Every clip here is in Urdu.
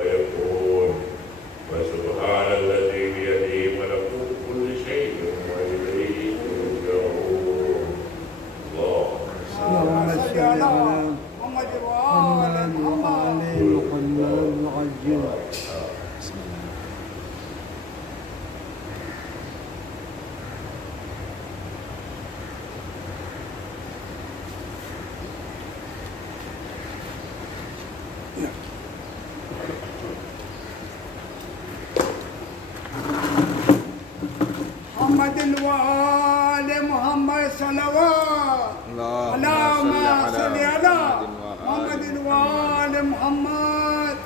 فيكون. وسبحان الذي بيده ملكوت كل شيء وإليه ترجعون. اللهم صل على محمد وآل محمد وعجل. محمد وآل محمد صلوات. اللهم صل على محمد وآل محمد.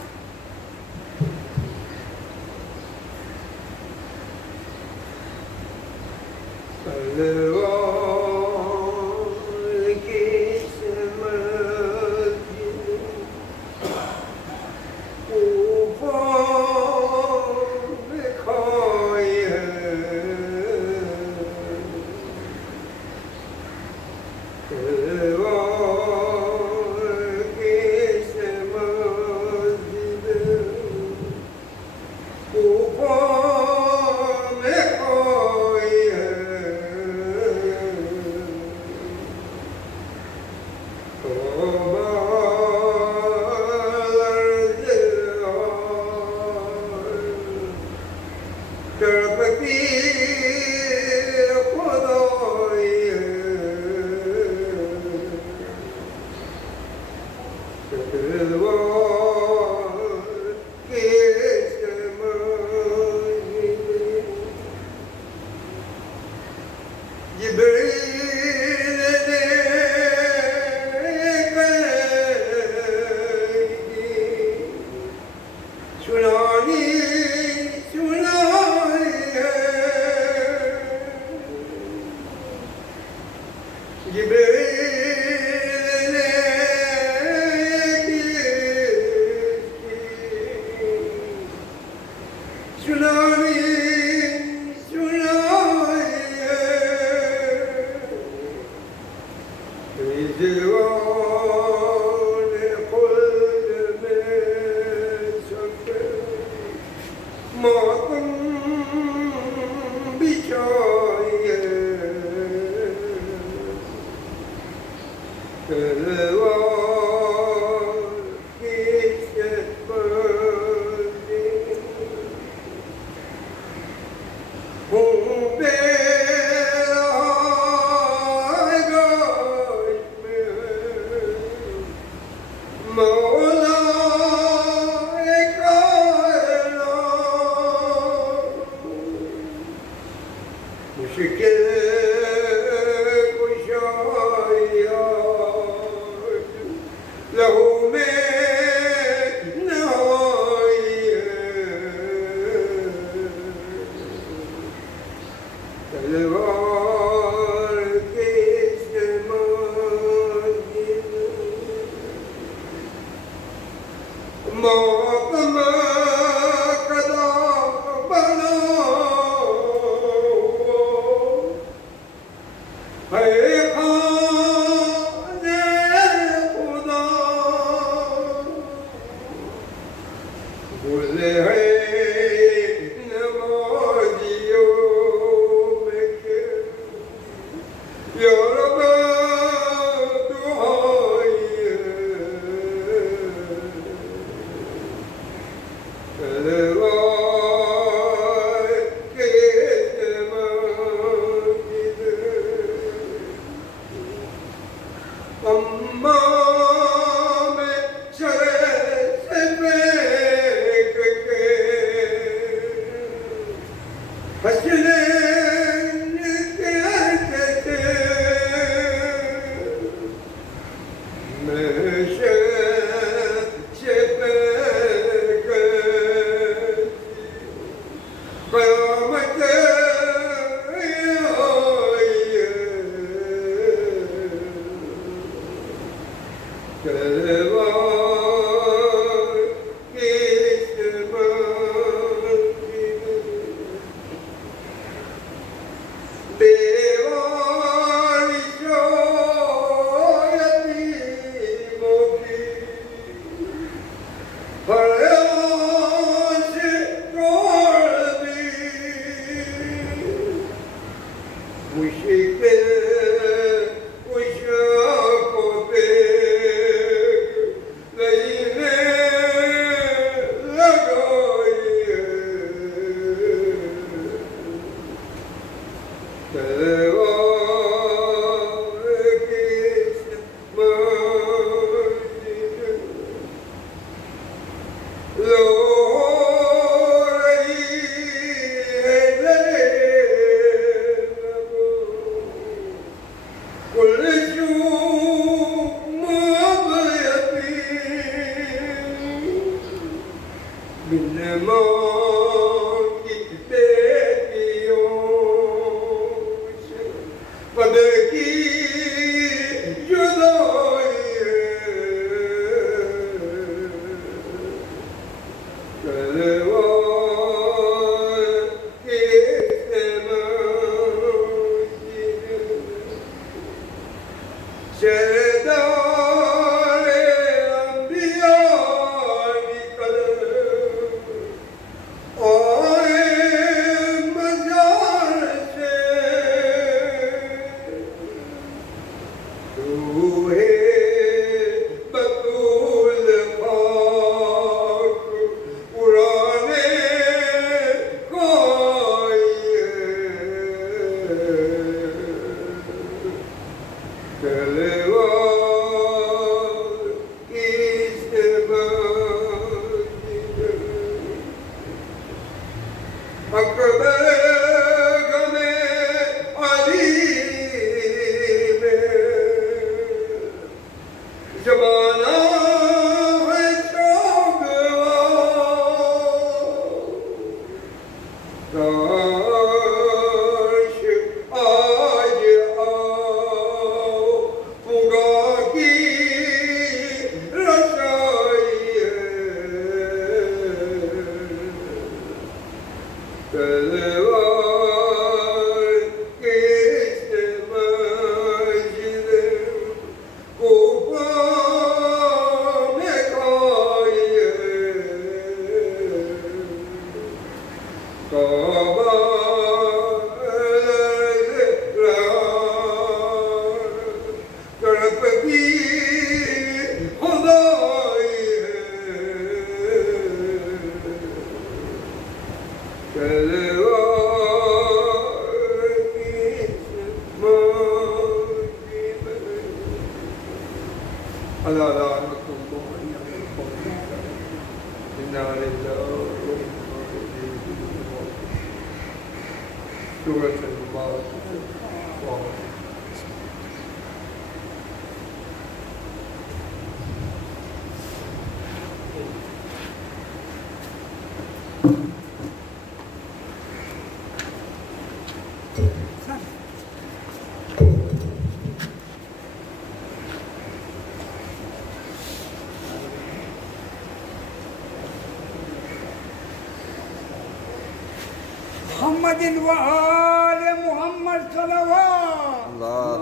محمد وآل محمد صلوات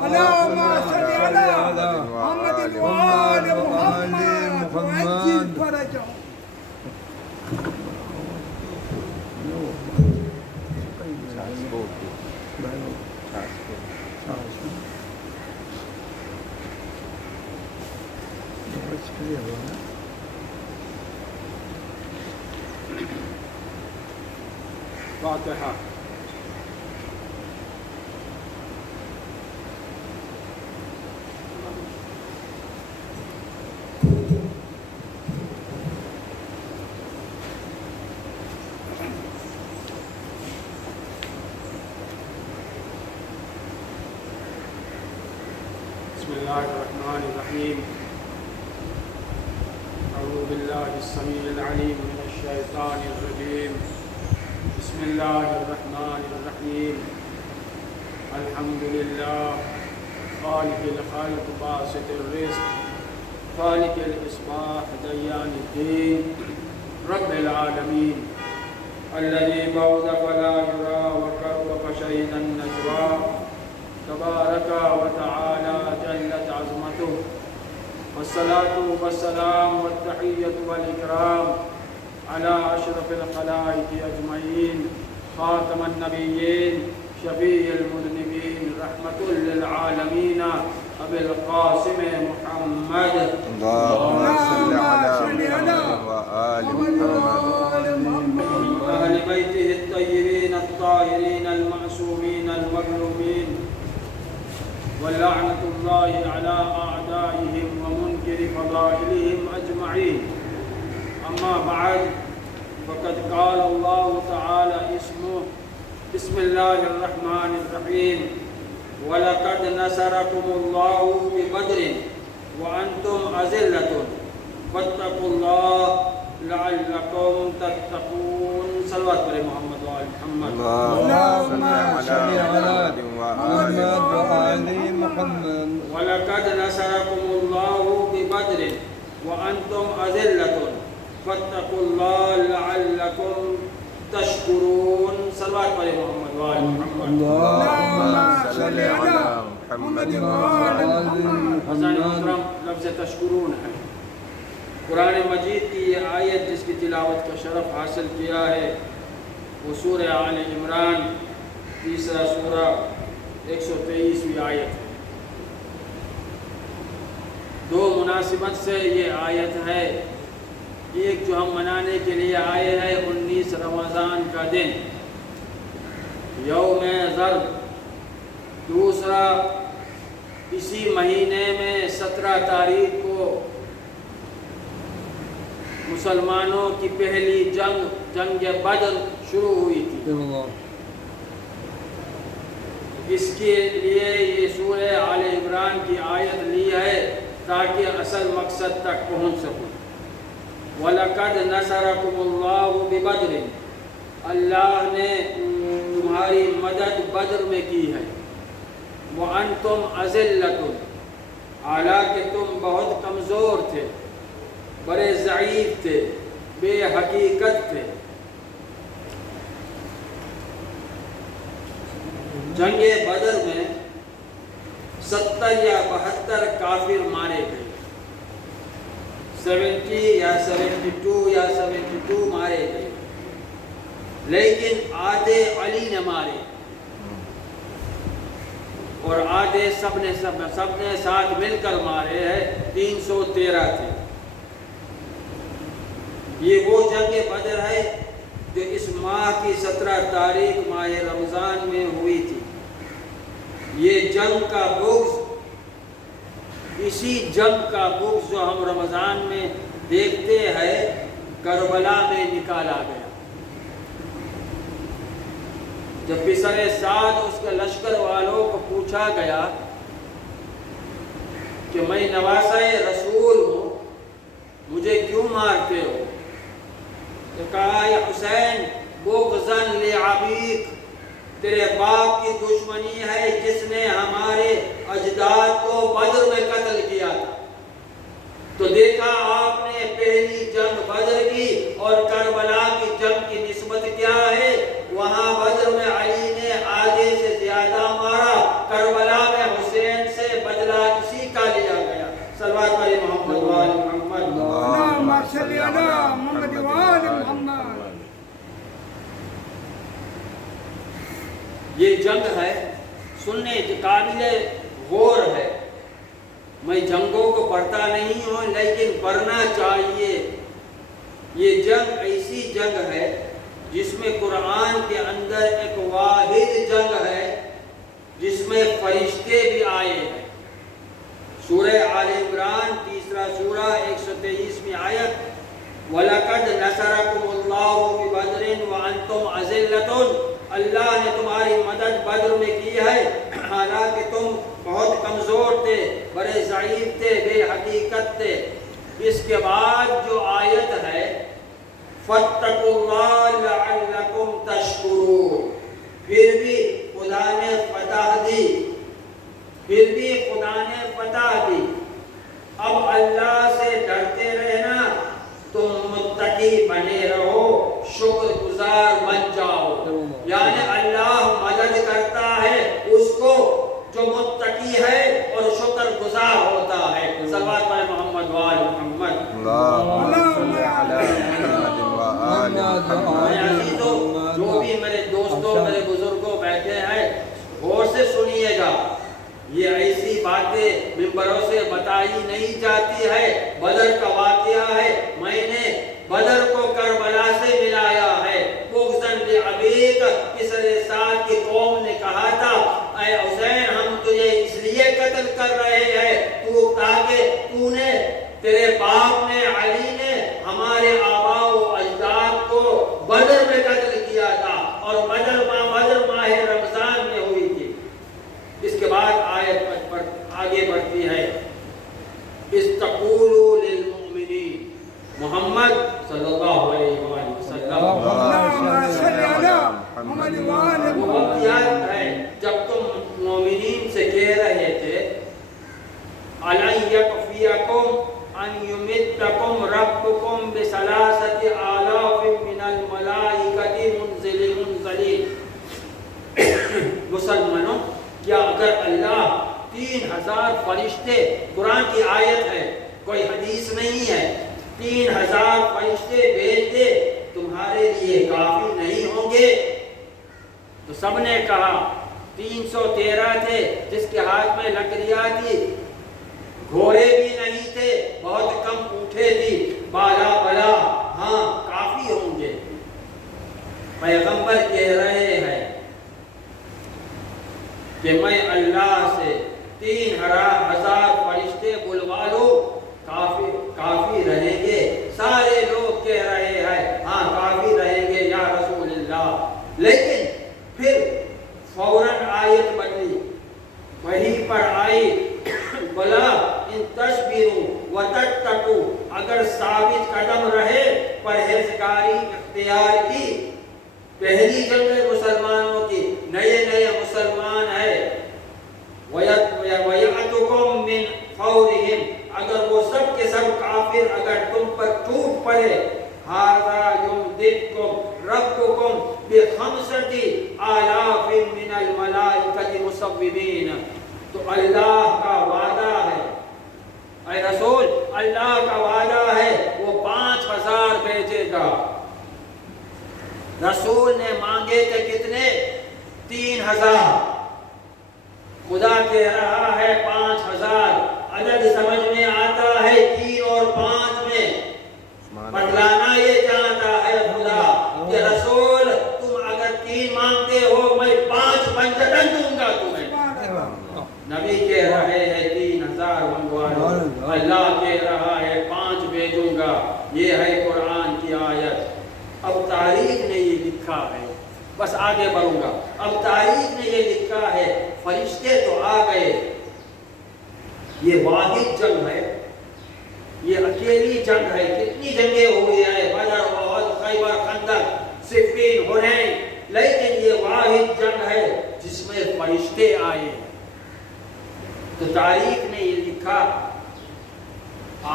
اللهم صل على محمد وآل محمد وعجل فرجهم. فاتحة. بسم الله الرحمن الرحيم. أعوذ بالله السميع العليم من الشيطان الرجيم. بسم الله الرحمن الرحيم. الحمد لله خالق الخلق باسط الرزق خالق الإصباح ديان الدين رب العالمين الذي بعد فلا يرى وكرب فشهد النجوى تبارك وتعالى جلت عظمته والصلاة والسلام والتحية والإكرام على أشرف الخلائق أجمعين خاتم النبيين شفيع المذنبين رحمة للعالمين أبي القاسم محمد. اللهم صل على محمد وآل محمد وأهل بيته الطيبين الطاهرين المعصومين المظلومين ولعنة الله على أعدائهم ومنكر فضائلهم أجمعين. أما بعد فقد قال الله تعالى اسمه بسم الله الرحمن الرحيم ولقد نصركم الله ببدر وأنتم أذلة فاتقوا الله لعلكم تتقون صلوات على محمد وعلى محمد اللهم صل على محمد وآل محمد. ولقد نصركم الله ببدر وأنتم أذلة فاتقوا الله لعلكم تشكرون صلوات على محمد وعلى محمد. اللهم صل على محمد وآل حضرات محمد. محترم لفظ تشکرون ہے. قرآن مجید کی یہ آیت جس کی تلاوت کا شرف حاصل کیا ہے وہ سورہ آل عمران تیسرا سورہ 123ویں آیت ہے. دو مناسبت سے یہ آیت ہے. ایک جو ہم منانے کے لیے آئے ہیں 19 رمضان کا دن یوم ضرب. دوسرا اسی مہینے میں 17 تاریخ کو مسلمانوں کی پہلی جنگ بدر شروع ہوئی تھی. اس کے لیے یہ سورہ آل عمران کی آیت لی ہے تاکہ اصل مقصد تک پہنچ سکوں. وَلَقَدْ نَصَرَكُمُ اللَّهُ بِبَدْرٍ اللہ نے تمہاری مدد بدر میں کی ہے. وَأَنْتُمْ أَذِلَّةٌ حالانکہ تم بہت کمزور تھے, بڑے ضعیف تھے, بے حقیقت تھے. جنگ بدر میں 70 یا 72 کافر مارے گئے. 70 یا 72 مارے گئے, لیکن آدھے علی نے مارے اور آدھے سب نے ساتھ مل کر مارے ہیں. 313 تھے. یہ وہ جنگ بدر ہے جو اس ماہ کی 17 تاریخ ماہ رمضان میں ہوئی تھی. یہ جنگ کا بغض, اسی جنگ کا بغض جو ہم رمضان میں دیکھتے ہیں, کربلا میں نکالا گیا. جب پسر سعد اس کے لشکر والوں کو پوچھا گیا کہ میں نواسہ رسول ہوں, مجھے کیوں مارتے ہو؟ تو کہا یا حسین بغضاً لعبیک, تیرے باپ کی دشمنی ہے جس نے ہمارے اجداد کو بدر میں قتل کیا تھا. تو دیکھا آپ نے پہلی جنگ بدر کی اور کربلا کی جنگ کی نسبت کیا ہے. وہاں بدر میں علی نے آدھے سے زیادہ مارا, کربلا میں حسین سے بدلہ اسی کا لیا گیا. صلوات علی محمد وآل محمد. اللهم صل على محمد وآل محمد. یہ جنگ ہے سننے کے قابل غور ہے. میں جنگوں کو پڑھتا نہیں ہوں لیکن پڑھنا چاہیے. یہ جنگ ایسی جنگ ہے جس میں قرآن کے اندر ایک واحد جنگ ہے جس میں فرشتے بھی آئے ہیں. سورہ آل عمران تیسرا سورہ 123ویں آیت وَلَقَدْ نَصَرَكُمُ اللَّهُ بِبَدْرٍ وَأَنْتُمْ أَذِلَّةٌ اللہ نے تمہاری مدد بدر میں کی ہے حالانکہ تم بہت کمزور تھے, بڑے ضعیف تھے, بے حقیقت تھے. اس کے بعد جو آیت ہے فَاتَّقُوا اللَّهَ لَعَلَّكُمْ تَشْكُرُونَ, پھر بھی خدا نے فتح دی. اب اللہ سے ڈرتے رہنا, تم متقی بنے رہو, شکر گزار بن جاؤ. یعنی اللہ مدد کرتا ہے اس کو جو متقی ہے اور شکر گزار ہوتا ہے. صلوات پر محمد وآل محمد. اللهم صل على محمد وآل محمد. جو بھی میرے دوستوں میرے بزرگوں بیٹھے ہیں غور سے سنیے گا. یہ ایسی باتیں ممبروں سے بتائی نہیں جاتی ہے. بدر کا واقعہ ہے, میں نے بدر کو کربلا سے ملایا ہے. بغضاً لعبیک, پسر سعد کی قوم نے کہا تھا اے حسین ہم تجھے اس لیے قتل کر رہے ہیں تاکہ تیرے باپ نے علی نے ہمارے آبا فرشتے، قرآن کی آیت ہے، کوئی حدیث نہیں ہے، 3000 فرشتے بھیج دے تمہارے لیے کافی نہیں ہوں گے؟ تو سب نے کہا 313 تھے جس کے ہاتھ میں لکڑیاں تھی، گھوڑے بھی نہیں تھے، بہت کم اونٹیں تھی، بالا بلا ہاں کافی ہوں گے۔ پیغمبر کہہ رہے ہیں کہ میں اللہ سے 3000 فرشتے بلوا لوں کافی رہیں گے۔ سارے لوگ کہہ رہے ہیں ہاں کافی رہیں گے یا رسول اللہ، لیکن پھر فوراً آیت بدلی، وہیں پر آئی بلا ان تصبروا وتتقوا، اگر ثابت قدم رہے پرہیزگاری اختیار کی۔ پہلی جنگ مسلمانوں کی، نئے مسلمان ہے، وَيَأْتُكُمْ مِنْ فَوْرِهِمْ، اگر وہ سب کے سب کافر اگر تم پر ٹوٹ پڑے، هَذَا يُمْدِدْكُمْ رَبُّكُمْ بِخَمْسَةِ آلَافٍ مِنَ الْمَلَائِكَةِ مُصَوِّمِينَ، تو اللہ کا وعدہ ہے، اے رسول اللہ کا وعدہ ہے وہ 5000 بھیجے گا۔ رسول نے مانگے تھے کتنے؟ 3000، خدا کہہ رہا ہے 5000۔ عدد سمجھ میں آتا ہے 3 اور 5 میں، بتلانا یہ چاہتا ہے خدا کہ رسول تم اگر 3 مانگتے ہو میں 5 بنجٹن دوں گا تمہیں۔ نبی کہہ رہے ہیں 3000 منگوا لو، اللہ کہہ رہا ہے 5 بھیجوں گا۔ یہ ہے قرآن کی آیت۔ اب تاریخ نے یہ لکھا ہے، بس آگے بڑھوں گا، اب تاریخ نے یہ لکھا ہے فرشتے تو آ گئے، یہ واحد جنگ ہے، یہ اکیلی جنگ ہے۔ کتنی جنگیں ہوئی ہیں، بدر، احد، خیبر، خندق، صفین، حنین، لیکن یہ واحد جنگ ہے جس میں فرشتے آئے۔ تو تاریخ نے یہ لکھا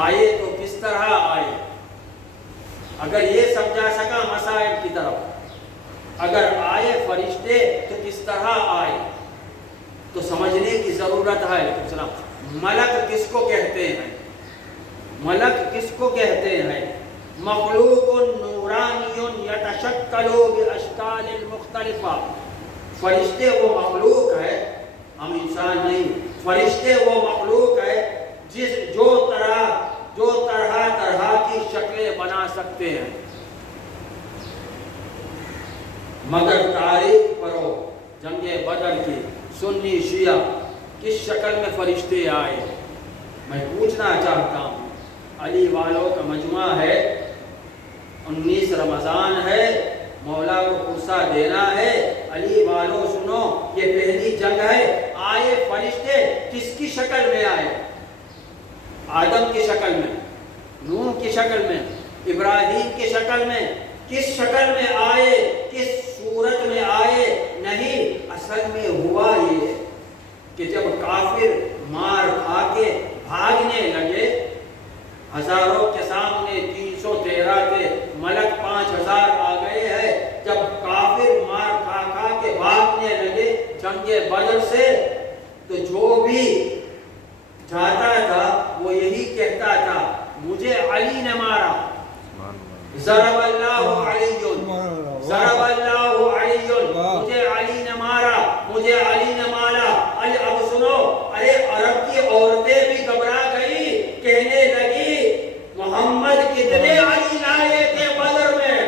آئے تو کس طرح آئے، اگر یہ سمجھا سکا مسائل کی طرف، اگر آئے فرشتے تو کس طرح آئے تو سمجھنے کی ضرورت ہے۔ ملک کس کو کہتے ہیں؟ ملک کس کو کہتے ہیں؟ مخلوق نورانی یتشکل باشکال مختلفہ، فرشتے وہ مخلوق ہے، ہم انسان نہیں، فرشتے وہ مخلوق ہے جو طرح کی شکلیں بنا سکتے ہیں۔ مگر تاریخ پڑھو جنگ بدر کی، سنی شیعہ کس شکل میں فرشتے آئے؟ میں پوچھنا چاہتا ہوں، علی والوں کا مجمع ہے، 19 رمضان ہے، مولا کو قرصہ دینا ہے، علی والوں سنو یہ پہلی جنگ ہے، آئے فرشتے کس کی شکل میں آئے؟ آدم کی شکل میں، نوح کی شکل میں، ابراہیم کی شکل میں، کس شکل میں آئے، کس صورت میں آئے؟ نہیں، اصل میں ہوا یہ کہ جب کافر مار کھا کے بھاگنے لگے، ہزاروں کے سامنے 313 کے ملک 5000 آ گئے ہیں، جب کافر مار کھا کے بھاگنے لگے جنگ بدر سے، تو جو بھی جاتا تھا وہ یہی کہتا تھا مجھے علی نے مارا، ضرب اللہ علی، ضرب اللہ علی، مجھے علی نے مارا، مجھے علی نے مارا۔ اب سنو، ارے عرب کی عورتیں بھی گھبرا گئی، کہنے لگی محمد کتنے علی لائے تھے بدر میں،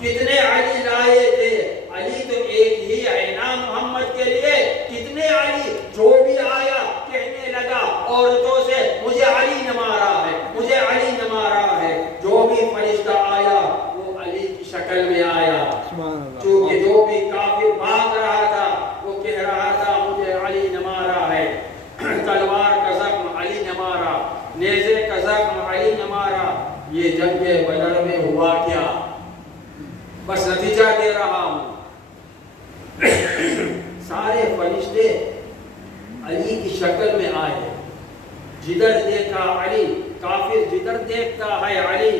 کتنے علی لائے تھے، علی تو ایک ہی ہے نا محمد کے لیے، کتنے علی؟ جو بھی آیا کہنے لگا عورتوں سے مجھے علی نے مارا ہے، مجھے علی نے مارا ہے۔ جو بھی فرشتہ آیا وہ علی کی شکل میں آیا، چونکہ جو بھی کافر بھاگ رہا تھا وہ کہہ رہا تھا مجھے علی نے مارا ہے، تلوار کا زخم علی نے مارا، نیزے کا زخم علی نے مارا۔ یہ جنگ بدر میں ہوا کیا؟ بس نتیجہ دے رہا ہوں، سارے فرشتے علی کی شکل میں آئے، جدھر دیکھا علی، کافر جدھر دیکھتا ہے علی،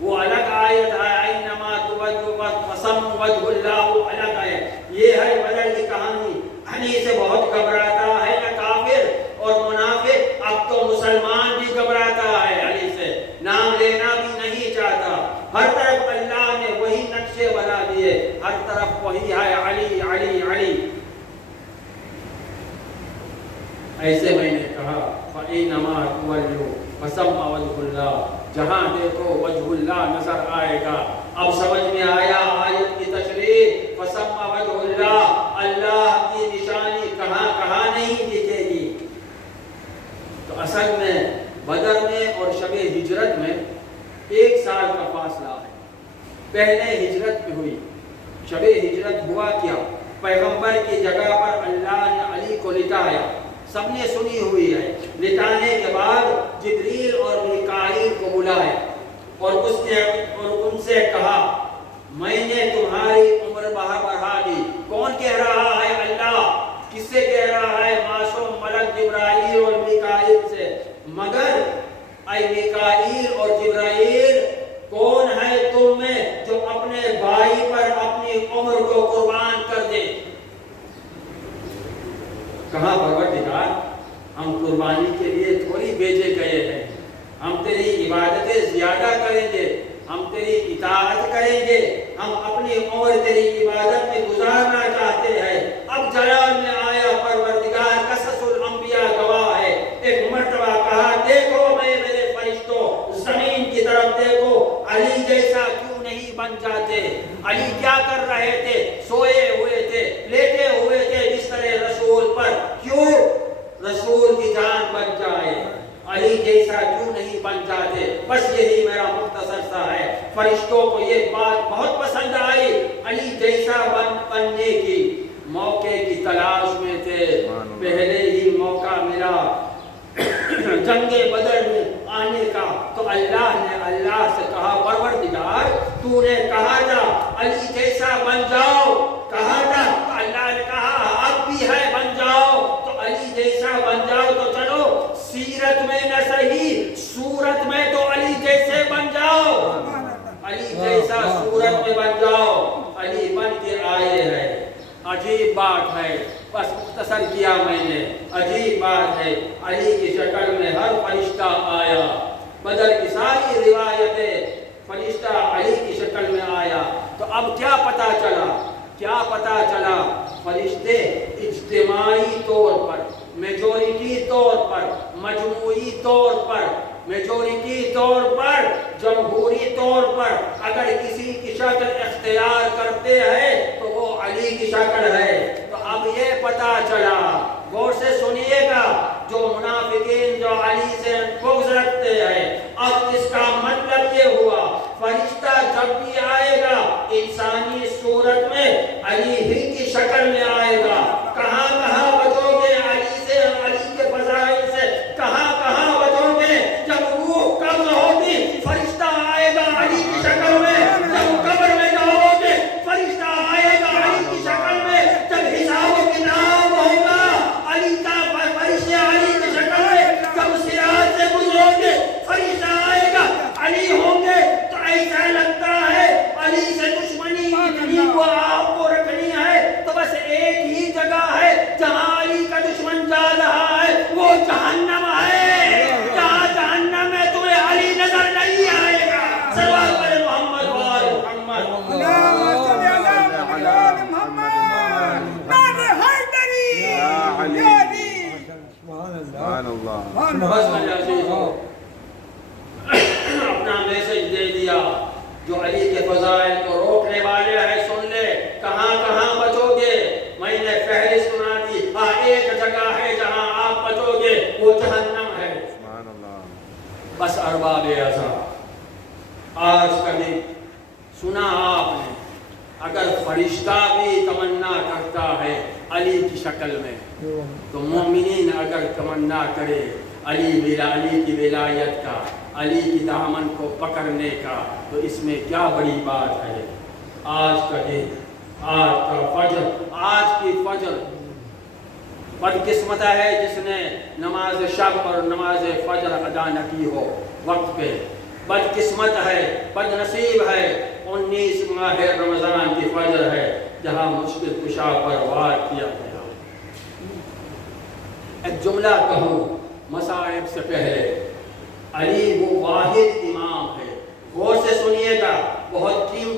وہ الگ آیت ہے، اینما توجہ فثم وجہ اللہ، الگ ہے۔ یہ ہے بدر کی کہانی۔ علی سے بہت گھبراتا ہے نہ کافر اور منافق ہر طرف اللہ نے وہی نقشے بنا دیے، ہر طرف وہی ہے علی علی علی۔ ایسے میں نے کہا فَإِنَّمَا تُوَلُّوا فَثَمَّ وَجْهُ اللَّهِ، جہاں دیکھو وجہ اللہ نظر آئے گا۔ اب سمجھ میں آیا آیت کی تشریح، فَثَمَّ وَجْهُ اللَّهِ، اللہ کی نشانی کہاں کہاں نہیں دکھے گی۔ تو اصل میں بدر میں اور شب ہجرت میں 1 سال کا فاصلہ ہے۔ پہلے ہجرت میں ہوئی، شب ہجرت ہوا کیا، پیغمبر کی جگہ پر اللہ نے علی کو لٹایا، سب نے سنی ہوئی ہے۔ لٹانے کے بعد جبریل اور میکائیل کو بلائے اور ان سے کہا میں نے تمہاری عمر بڑھا دی۔ کون کہہ رہا ہے؟ اللہ۔ کس سے کہہ رہا ہے؟ معصوم ملک جبرائیل اور میکائیل سے۔ مگر اے میکائیل اور جبرائیل، کون ہے تم میں جو اپنے بھائی پر اپنی عمر کو قربان کر دے؟ کہا پروردگار، ہم قربانی کے لیے تھوڑی بھیجے گئے ہیں، ہم تیری عبادتیں زیادہ کریں گے، ہم تیری اطاعت کریں گے، ہم اپنی عمر تیری عبادت میں گزارنا چاہتے ہیں۔ اب جلال میں آیا پروردگار، قصص الانبیاء گواہ ہے۔ ایک مرتبہ کہا دیکھو میں میرے فرشتوں زمین کی طرف دیکھو، علی جیسا کیوں نہیں بن جاتے؟ علی کیا کر رہے تھے؟ سوئے ہوئے تھے، لیٹے ہوئے تھے بستر رسول پر، کیوں رسول کی جان بچ جائے، علی جیسا کیوں نہیں بن جاتے؟ بس یہی میرا مختصر سا ہے۔ فرشتوں کو یہ بات بہت پسند آئی، علی جیسا بننے کی موقع کی تلاش میں تھے۔ پہلے ہی موقع ملا جنگ بدر میں آنے کا، تو اللہ نے اللہ سے کہا پروردگار تو نے کہا تھا علی جیسا بن جاؤ، کہا تھا، تو اللہ نے کہا اب بھی ہے بن جاؤ، تو علی جیسا بن جاؤ۔ تو چلو سیرت میں نہ صحیح، صورت میں تو علی جیسے بن جاؤ، علی جیسا صورت میں بن جاؤ۔ علی بن کے آئے ہیں، عجیب بات ہے، بس مختصر کیا میں نے، عجیب بات ہے، علی کی شکل میں ہر فرشتہ آیا۔ بدر کی ساری روایتیں فرشتہ علی کی شکل میں آیا۔ تو اب کیا پتا چلا؟ کیا پتا چلا؟ فرشتے اجتماعی طور پر، میجورٹی طور پر، مجموعی طور پر، میجورٹی طور پر، جمہوری طور پر اگر کسی کی شکل اختیار کرتے ہیں تو وہ علی کی شکل ہے۔ تو اب یہ پتا چلا، غور سے سنیے گا، جو منافقین جو علی سے بغض رکھتے ہیں، اب اس کا مطلب یہ ہوا فرشتہ جب بھی آئے گا انسانی صورت میں علی ہی کی شکل میں آئے گا۔ کہاں کہاں بچو گے علی سے، علی کے فضائل سے، کہاں کہاں بچو گے؟ جب روح قبض ہوگی فرشتہ آئے گا علی کی شکل میں، جب قبر میں جاؤ گے فرشتہ آئے گا علی کی شکل میں، جب حساب و کتاب ہوگا علی کا فرشتہ علی کی شکل میں، جب صراط سے گزرو گے فرشتہ آئے گا علی ہوں گے۔ تو ایسا لگتا ہے علی سے دشمنی اتنی وہ آپ کو رکھنی ہے تو بس ایک ہی جگہ ہے جہاں علی کا دشمن جا رہا ہے، وہ جہنم ہے۔ جہاں جہنم میں تمہیں علی نظر نہیں آئے گا۔ صلوات پر محمد و آل محمد۔ اللهم صل على محمد نار حیدری یا علی۔ یا علی۔ سبحان اللہ۔ بس میرے عزیزوں، اپنا میسج دے دیا، جو علی کے فضائل کو روکنے والے ہیں سن لے، کہاں کہاں بچو گے؟ میں نے فہرست سنا دی، ہاں ایک جگہ ہے جہاں آپ بچو گے، وہ جہنم ہے۔ سبحان اللہ۔ بس ارباب اعظم، آج کبھی سنا آپ نے اگر فرشتہ بھی تمنا کرتا ہے علی کی شکل میں، تو مومنین اگر تمنا کرے علی کی ولایت کا، علی کی دامن کو پکڑنے کا، تو اس میں کیا بڑی بات ہے۔ آج کا دن، آج کا فجر، آج کی فجر بدقسمت ہے جس نے نماز شب اور نماز فجر ادا نہ کی ہو وقت پہ، بدقسمت ہے، بد نصیب ہے۔ 19 ماہ رمضان کی فجر ہے جہاں مشکل کشا پر وار کیا گیا۔ ایک جملہ کہوں مصائب سے پہلے، علی وہ واحد امام ہے، غور سے سنیے گا،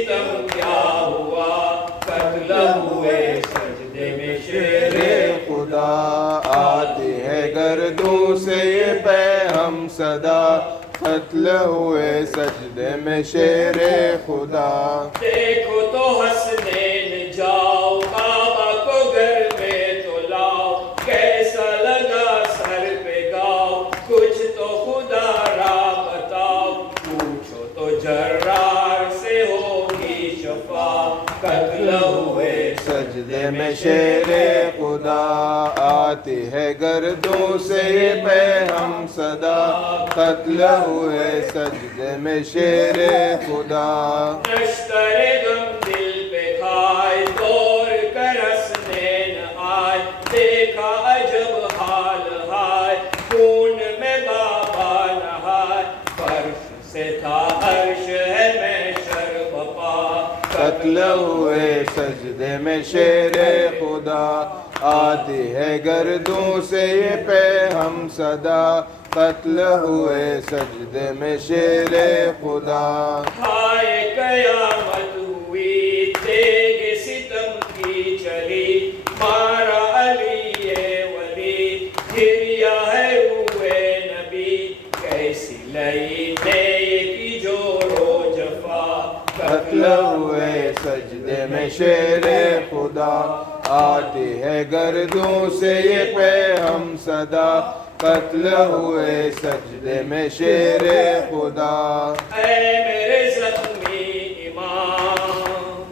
ستم کیا ہوا قتل ہوئے سجدے میں شیر خدا آتی ہے گردوں سے یہ پہ ہم صدا قتل ہوئے سجدے میں شیر خدا دیکھو تو حسنین جاؤ کعبہ کو گھر میں تو لاؤ کیسا لگا سر پہ گاؤ کچھ تو خدا را بتاؤ پوچھو تو جرار سے ہوگی شفا قتل ہوئے سجدے میں شیر خدا آتی ہے گردوں سے یہ پہ ہم صدا قتل ہوئے سجدے میں شیر خدا نشتر غم دل پہ کھائے دور کر حسنین آئے دیکھا عجب حال ہائے خون میں بابا نہائے فرش سے تھا عرش ہے محشر بپا قتل ہوئے سجدے میں شیر خدا آتی ہے گردوں سے یہ پہ ہم صدا قتل ہوئے سجدے میں شیر خدا ہائے قیامت ہوئی تیگ ستم کی چلی مارا علی ولی گریا ہے روئے نبی کیسی لئی نیکی جورو جفا قتل ہوئے سجدے میں شیر خدا آتی ہے گردوں سے یہ پہ ہم صدا قتل ہوئے سجدے میں شیر خدا اے میرے زخمی امام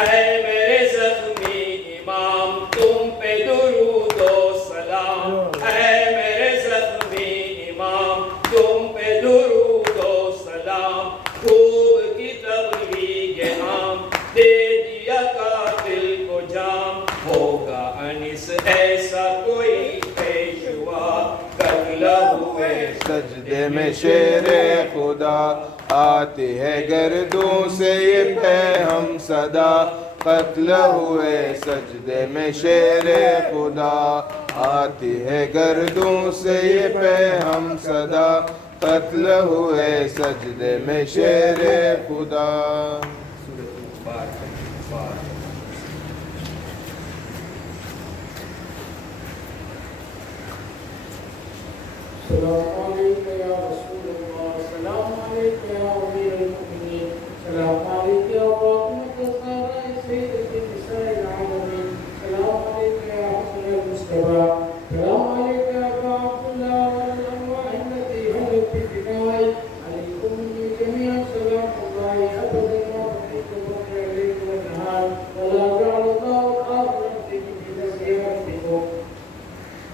اے میرے زخمی امام تم پہ درود و سلام اے میرے زخمی امام تم پہ درود و سلام خوب کی تبلیغ عام دے دیا قاتل کو جام ہوگا انس ایسا کوئی پیشوا قتل ہوئے سجدے میں شیر خدا آتی ہے گردوں سے یہ پہ ہم صدا قتل ہوئے سجدے میں شیر خدا آتی ہے گردوں سے یہ پہ ہم صدا قتل ہوئے سجدے میں شیر خدا السلام عليك يا رسول الله السلام عليك يا أمير المؤمنين السلام عليك يا فاطمة الزهراء سيدة نساء العالمين السلام عليك يا حسن المصطفى السلام عليك يا أبا عبد الله والأرواح التي هلت بفدائك عليكم مني جميعا سلام الله أبدا ما بقيت بكر الليل والنهار ولا جعل الله الآخرة في زيارتكم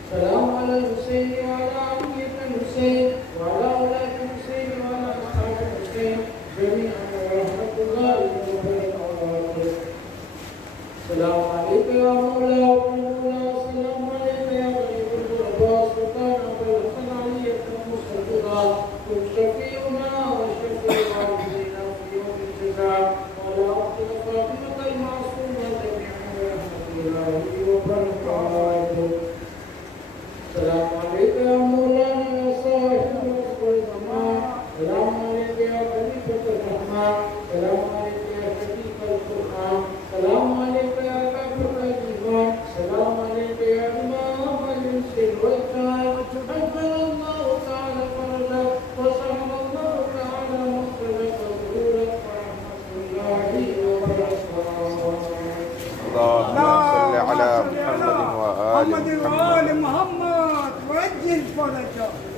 السلام على الحسين وعلى علي بن الحسين وعلى أولاد الحسين وعلى أصحاب الحسين جميعا ورحمة الله وبركاته السلام عليك يا مولاي وابن مولاي السلام عليك يا غريب الغرباء سلطان أبو الحسن علي بن موسى الرضا كن شفيعنا وشفيع والدينا في يوم الجزاء وعلى أختنا فاطمة المعصومة جميعا ورحمة الله وبركاته السلام عليك يا مولانا يا صاحب الوقت والزمان السلام عليك يا خليفة الرحمن السلام عليك يا شفيق القرآن السلام عليك يا كافر الإيمان السلام عليك يا إمام الإنس والجان أجمل الله تعالى فرجك وسهل الله تعالى مخرجك وظهورك ورحمة الله وبركاته اللهم صل على محمد وآل محمد محمد وآل محمد وعجل فرجه